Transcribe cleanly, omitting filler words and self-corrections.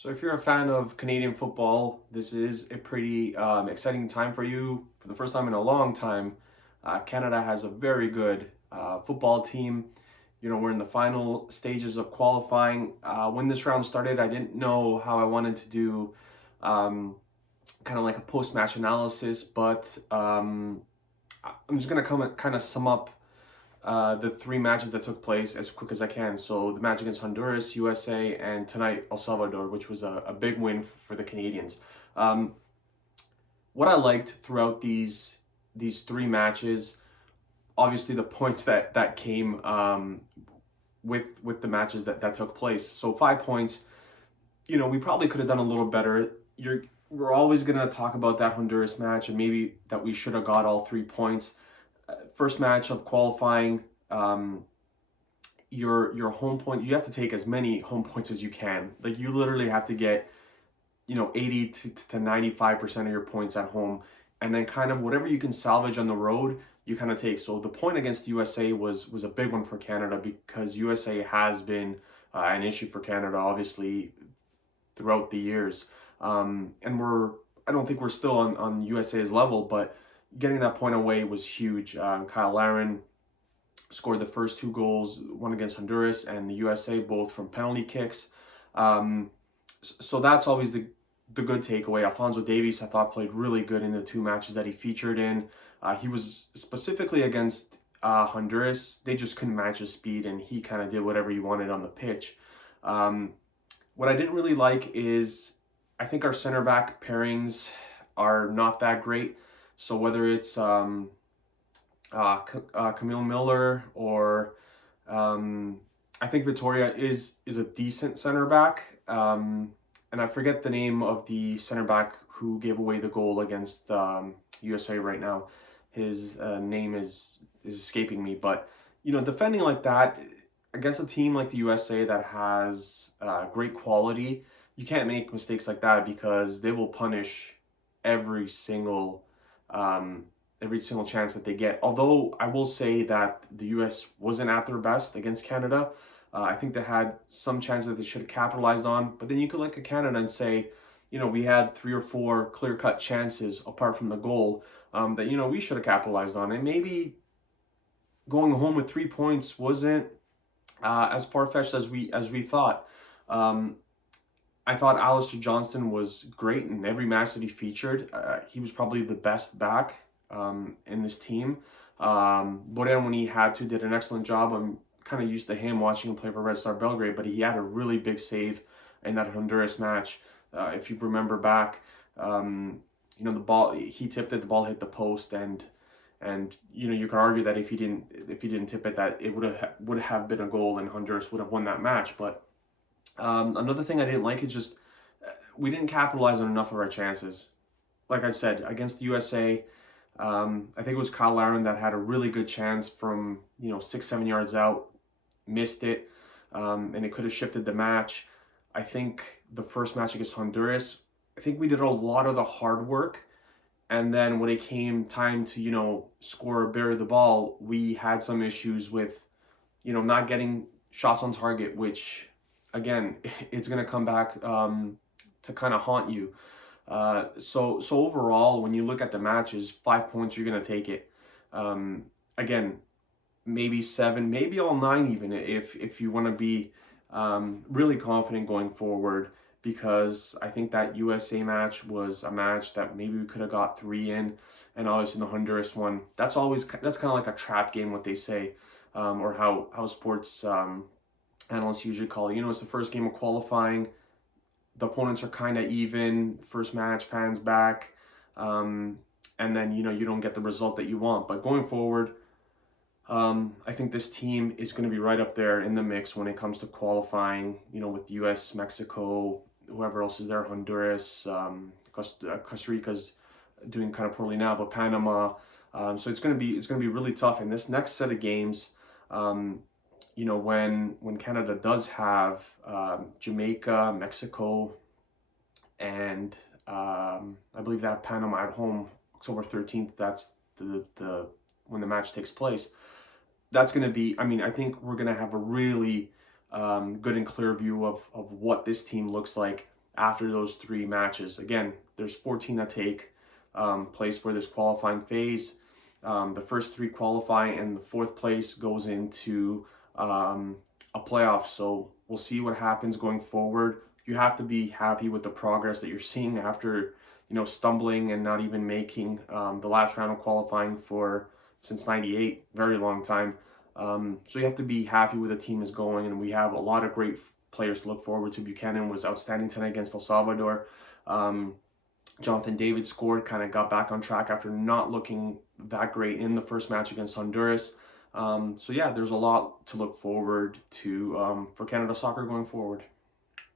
So if you're a fan of Canadian football, this is a pretty exciting time for you. For the first time in a long time, Canada has a very good football team. We're in the final stages of qualifying. When this round started, I didn't know how I wanted to do kind of like a post-match analysis, but I'm just gonna come and kind of sum up the three matches that took place as quick as I can. So the match against Honduras, USA, and tonight El Salvador, which was a big win for the Canadians. Um, what I liked throughout these three matches, obviously the points that came with the matches that took place. So 5 points. We probably could have done a little better. We're always gonna talk about that Honduras match and maybe that we should have got all 3 points. First match of qualifying, your home point, you have to take as many home points as you can. Like you literally have to get 80 to 95% of your points at home, and then kind of whatever you can salvage on the road you kind of take. So the point against USA was a big one for Canada because USA has been an issue for Canada obviously throughout the years. And I don't think we're still on USA's level, but getting that point away was huge. Kyle Larin scored the first two goals, one against Honduras and the USA, both from penalty kicks. So that's always the good takeaway. Alfonso Davies, I thought, played really good in the two matches that he featured in. He was specifically against Honduras. They just couldn't match his speed, and he kind of did whatever he wanted on the pitch. What I didn't really like is I think our center back pairings are not that great. So whether it's Camille Miller or I think Victoria is a decent center back. And I forget the name of the center back who gave away the goal against USA right now. His name is escaping me, but defending like that against a team like the USA that has great quality, you can't make mistakes like that because they will punish every single chance that they get. Although I will say that the US wasn't at their best against Canada. I think they had some chances that they should have capitalized on. But then you could look at Canada and say, we had 3 or 4 clear-cut chances apart from the goal that we should have capitalized on. And maybe going home with 3 points wasn't as far-fetched as we thought. I thought Alistair Johnston was great in every match that he featured. He was probably the best back in this team. Boran, when he had to, did an excellent job. I'm kind of used to him watching him play for Red Star Belgrade, but he had a really big save in that Honduras match. If you remember back, the ball, he tipped it, the ball hit the post, and you could argue that if he didn't tip it, that it would have been a goal and Honduras would have won that match. But another thing I didn't like is just we didn't capitalize on enough of our chances. Like I said, against the USA, I think it was Kyle Larin that had a really good chance from 6-7 yards out, missed it, and it could have shifted the match. I think the first match against Honduras, I think we did a lot of the hard work, and then when it came time to score or bury the ball, we had some issues with not getting shots on target, which again it's going to come back to kind of haunt you. So overall, when you look at the matches, 5 points, you're going to take it. Again, maybe 7, maybe all 9 even if you want to be really confident going forward, because I think that USA match was a match that maybe we could have got 3 in, and obviously the Honduras one, that's kind of like a trap game, what they say, or how sports analysts usually call it. It's the first game of qualifying. The opponents are kind of even. First match, fans back, and then you don't get the result that you want. But going forward, I think this team is going to be right up there in the mix when it comes to qualifying. With U.S., Mexico, whoever else is there, Honduras, Costa Rica's doing kind of poorly now, but Panama. So it's going to be really tough in this next set of games. When Canada does have Jamaica, Mexico, and I believe that Panama at home, October 13th, that's the when the match takes place. That's going to be, I think we're going to have a really good and clear view of what this team looks like after those 3 matches. Again, there's 14 that take place for this qualifying phase. The first 3 qualify, and the 4th place goes into a playoff. So we'll see what happens going forward. You have to be happy with the progress that you're seeing after, stumbling and not even making the last round of qualifying for since '98, very long time. So you have to be happy where the team is going, and we have a lot of great players to look forward to. Buchanan was outstanding tonight against El Salvador. Jonathan David scored, kind of got back on track after not looking that great in the first match against Honduras. So yeah, there's a lot to look forward to for Canada Soccer going forward.